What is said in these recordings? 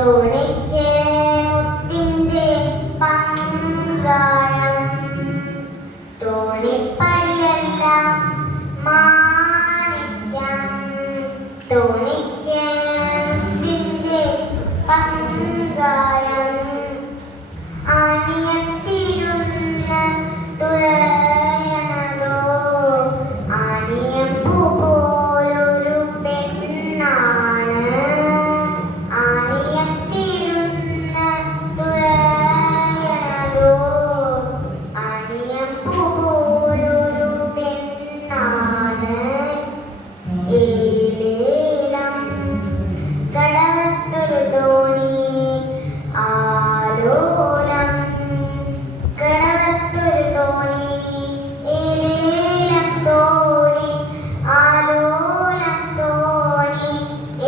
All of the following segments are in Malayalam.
തോണിക്ക് മുത്തിന്റെ പങ്കായം തോണിപ്പടിയെല്ലാം മാണിക്യം തോണിക്ക് മുത്തിന്റെ പങ്കായം ആണിയത്തിരുന്ന തുഴയണതോ ആണിയപ്പൂ പോലൊരു പെണ്ണാണ് ആണിയത്തിരുന്ന തുഴയണതോ ആണിയപ്പൂ പോലൊരു പെണ്ണാണ് ഏലേലം കടവത്തൊരു തോണി ആലോലം കടവത്തൊരു തോണി ഏലേലം തോണി ആലോലം തോണി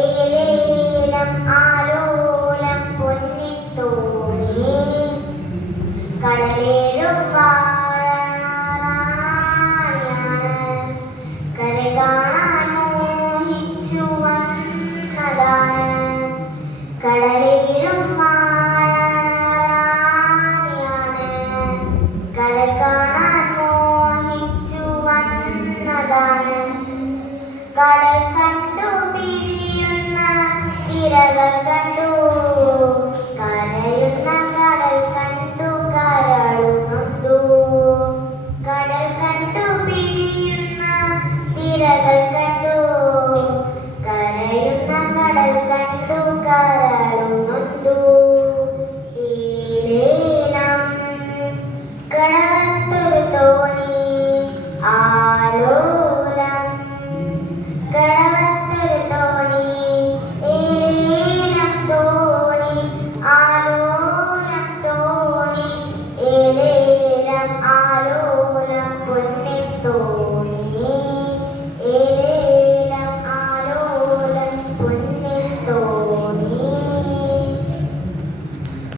ഏലേലം ആലോലം പൊന്നിത്തോണി കടലേറും വാഴണറാണിയാണ് കര കാണാൻ മോഹിച്ചു വന്നതാണ് കടലേറും വാഴണറാണിയാണ് കര കാണാൻ മോഹിച്ചു വന്നതാണ് കടൽ കണ്ടു പിരിയുന്ന തിരകൾ കണ്ടു